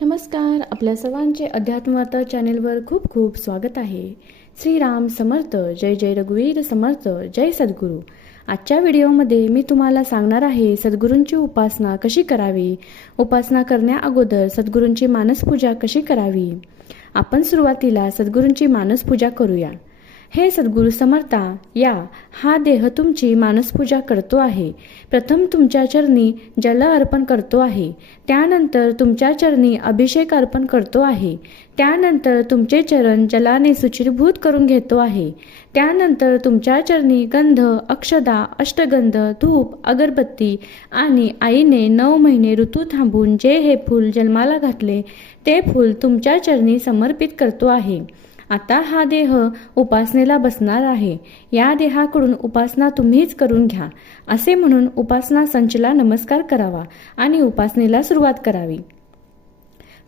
नमस्कार आपल्या सर्वांचे अध्यात्मवार्ता चॅनेलवर खूप खूप स्वागत आहे. श्रीराम समर्थ जय जय रघुवीर समर्थ जय सद्गुरू. आजच्या व्हिडिओमध्ये मी तुम्हाला सांगणार आहे सद्गुरूंची उपासना कशी करावी? उपासना करण्या अगोदर सद्गुरूंची मानसपूजा कशी करावी? आपण सुरुवातीला सद्गुरूंची मानसपूजा करूया. हे सद्गुरू समर्था या हा देह तुमची मानसपूजा करतो आहे. प्रथम तुमच्या चरणी जल अर्पण करतो आहे. त्यानंतर तुमच्या चरणी अभिषेक अर्पण करतो आहे. त्यानंतर तुमचे चरण जलाने सुचिरभूत करून घेतो आहे. त्यानंतर तुमच्या चरणी गंध अक्षदा अष्टगंध धूप अगरबत्ती आणि आईने नऊ महिने ऋतू थांबून जे हे फूल जन्माला घातले ते फूल तुमच्या चरणी समर्पित करतो आहे. आता हा देह उपासनेला बसणार आहे. या देहाकडून उपासना तुम्हीच करून घ्या. असे म्हणून उपासना संचला नमस्कार करावा आणि उपासनेला सुरुवात करावी.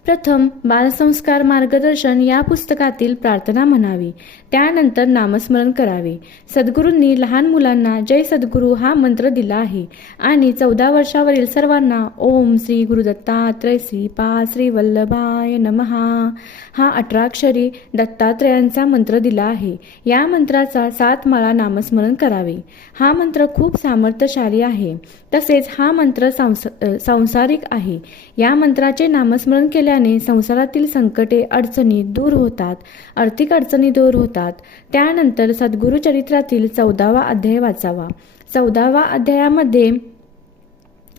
प्रथम बालसंस्कार मार्गदर्शन या पुस्तकातील प्रार्थना म्हणावी. त्यानंतर नामस्मरण करावे. सद्गुरूंनी लहान मुलांना जय सद्गुरू हा मंत्र दिला आहे. आणि चौदा वर्षावरील सर्वांना ओम श्री गुरुदत्तात्रय श्री पा श्री वल्लभाय नमहा हा अठराक्षरी दत्तात्रयांचा मंत्र दिला आहे. या मंत्राचा सात माळा नामस्मरण करावे. हा मंत्र खूप सामर्थ्यशाली आहे. तसेच हा मंत्र सांस सांसारिक आहे. या मंत्राचे नामस्मरण केल्या केल्याने संसारातील संकटे अडचणी दूर होतात आर्थिक अडचणी दूर होतात. त्यानंतर सद्गुरुचरित्रातील चौदावा अध्याय वाचावा. चौदावा अध्यायामध्ये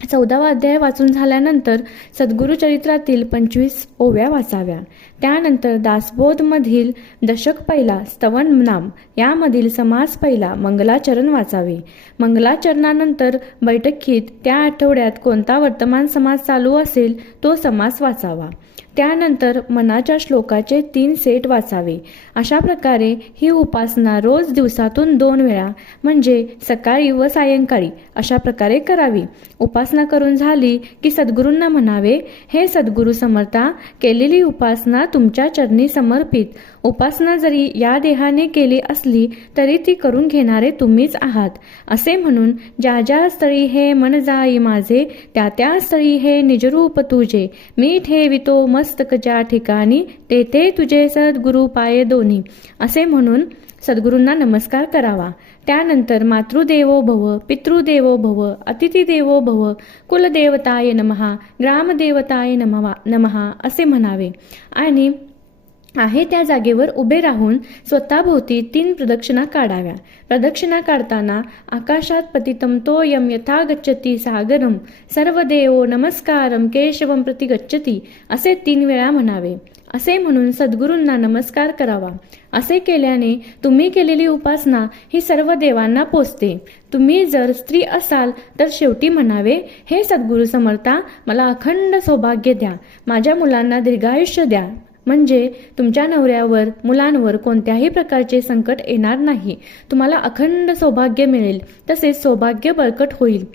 चौदावा अध्याय वाचून झाल्यानंतर सद्गुरु चरित्रातील पंचवीस ओव्या वाचाव्या. त्यानंतर दासबोधमधील दशक पहिला स्तवन नाम यामधील समास पहिला मंगलाचरण वाचावे. मंगलाचरणानंतर बैठकीत त्या आठवड्यात कोणता वर्तमान समास चालू असेल तो समास वाचावा. त्यानंतर मनाच्या श्लोकाचे तीन सेट वाचावे. अशा प्रकारे ही उपासना रोज दिवसातून दोन वेळा म्हणजे सकाळी व सायंकाळी अशा प्रकारे करावी. उपास उपासना करून झाली की सद्गुरूंना म्हणावे हे सद्गुरू समर्था केलेली उपासना तुमच्या चरणी समर्पित. उपासना जरी या देहाने केली असली तरी ती करून घेणारे तुम्हीच आहात. असे म्हणून ज्या ज्या स्थळी हे मन जाई माझे त्या त्या स्थळी हे निजरूप तुझे. मी ठेवितो मस्तक ज्या ठिकाणी तेथे तुझे सद्गुरु पाये दोन्ही. असे म्हणून सद्गुरूंना नमस्कार करावा. त्यानंतर मातृदेवो भव पितृदेवो भव अतिथी देवो भव कुलदेवताय नमहा ग्रामदेवताय नमवा नमहा असे म्हणावे. आणि आहे त्या जागेवर उभे राहून स्वतःभोवती तीन प्रदक्षिणा काढाव्या. प्रदक्षिणा काढताना आकाशात पतितम तोयम यथा गच्छती सागरम सर्व देवो नमस्कारम केशवम प्रति गच्छती असे तीन वेळा म्हणावे. असे म्हणून सद्गुरूंना नमस्कार करावा. असे केल्याने तुम्ही केलेली उपासना ही सर्व देवांना पोचते. तुम्ही जर स्त्री असाल तर शेवटी म्हणावे हे सद्गुरू समर्था मला अखंड सौभाग्य द्या. माझ्या मुलांना दीर्घायुष्य द्या. म्हणजे तुमच्या नवऱ्यावर मुलांवर कोणत्याही प्रकारचे संकट येणार नाही. तुम्हाला अखंड सौभाग्य मिळेल. तसेच सौभाग्य बळकट होईल.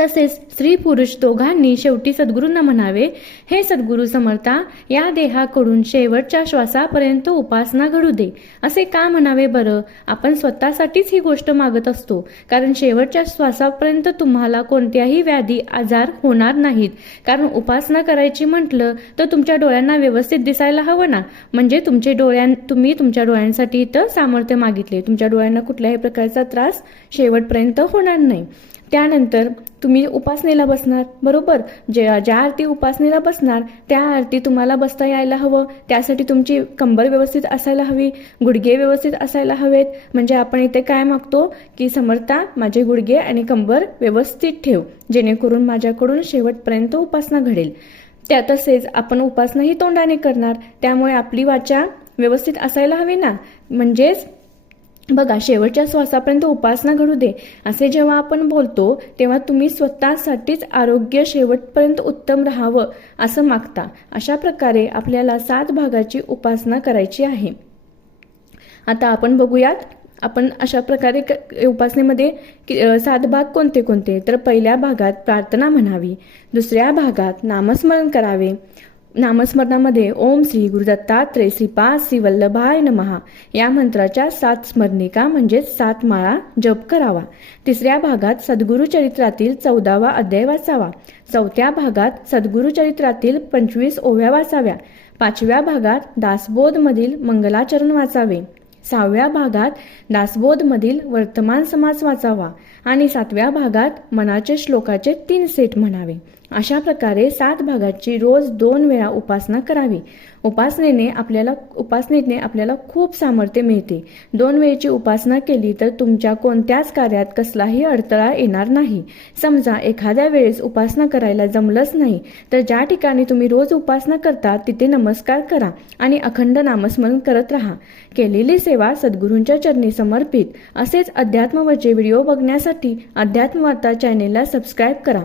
तसेच स्त्री पुरुष दोघांनी शेवटी सद्गुरूंना म्हणावे हे सद्गुरू समर्था या देहाकडून शेवटच्या श्वासापर्यंत उपासना घडू दे. असे का म्हणावे बरं? आपण स्वतःसाठीच ही गोष्ट मागत असतो कारण शेवटच्या श्वासापर्यंत तुम्हाला कोणत्याही व्याधी आजार होणार नाहीत. कारण उपासना करायची म्हटलं तर तुमच्या डोळ्यांना व्यवस्थित दिसायला हवं ना? म्हणजे तुमचे डोळ्यां तुम्ही तुमच्या डोळ्यांसाठी इथं सामर्थ्य मागितले. तुमच्या डोळ्यांना कुठल्याही प्रकारचा त्रास शेवटपर्यंत होणार नाही. त्यानंतर तुम्ही उपासनेला बसणार बरोबर? ज्या ज्या आरती उपासनेला बसणार त्या आरती तुम्हाला बसता यायला हवं. त्यासाठी तुमची कंबर व्यवस्थित असायला हवी गुडघे व्यवस्थित असायला हवेत. म्हणजे आपण इथे काय मागतो? की समर्था माझे गुडघे आणि कंबर व्यवस्थित ठेव जेणेकरून माझ्याकडून शेवटपर्यंत उपासना घडेल. त्या तसेच आपण उपासनाही तोंडाने करणार. त्यामुळे आपली वाचा व्यवस्थित असायला हवी ना? म्हणजेच बघा शेवटच्या श्वासापर्यंत उपासना घडू दे. असे जेव्हा आपण बोलतो तेव्हा तुम्ही स्वतःसाठीच आरोग्य शेवटपर्यंत उत्तम राहावं असं मागता. अशा प्रकारे आपल्याला सात भागाची उपासना करायची आहे. आता आपण बघूयात आपण अशा प्रकारे क- उपासनेमध्ये सात भाग कोणते कोणते? तर पहिल्या भागात प्रार्थना म्हणावी. दुसऱ्या भागात नामस्मरण करावे. नामस्मरणामध्ये ओम श्री गुरुदत्तात्रय श्रीपाद श्री वल्लभाय नमहा. या मंत्राच्या सात स्मरणिका म्हणजेच सात माळा जप करावा. तिसऱ्या भागात सद्गुरु चरित्रातील चौदावा अध्याय वाचावा. चौथ्या भागात सद्गुरु चरित्रातील पंचवीस ओव्या वाचाव्या. पाचव्या भागात दासबोधमधील मंगलाचरण वाचावे. सहाव्या भागात दासबोधमधील वर्तमान समास वाचावा. आणि सातव्या भागात मनाचे श्लोकाचे तीन सेट म्हणावे. अशा प्रकारे सात भागाची रोज दोन वेळा उपासना करावी. उपासनेने आपल्याला उपासनेने आपल्याला खूप सामर्थ्य मिळते. दोन वेळेची उपासना केली तर तुमच्या कोणत्याच कार्यात कसलाही अडथळा येणार नाही. समजा एखाद्या वेळेस उपासना करायला जमलंच नाही तर ज्या ठिकाणी तुम्ही रोज उपासना करता तिथे नमस्कार करा आणि अखंड नामस्मरण करत राहा. केलेली सेवा सद्गुरूंच्या चरणी समर्पित. असेच अध्यात्मवरचे व्हिडिओ बघण्यासाठी अध्यात्मवार्ता चॅनेलला सबस्क्राईब करा.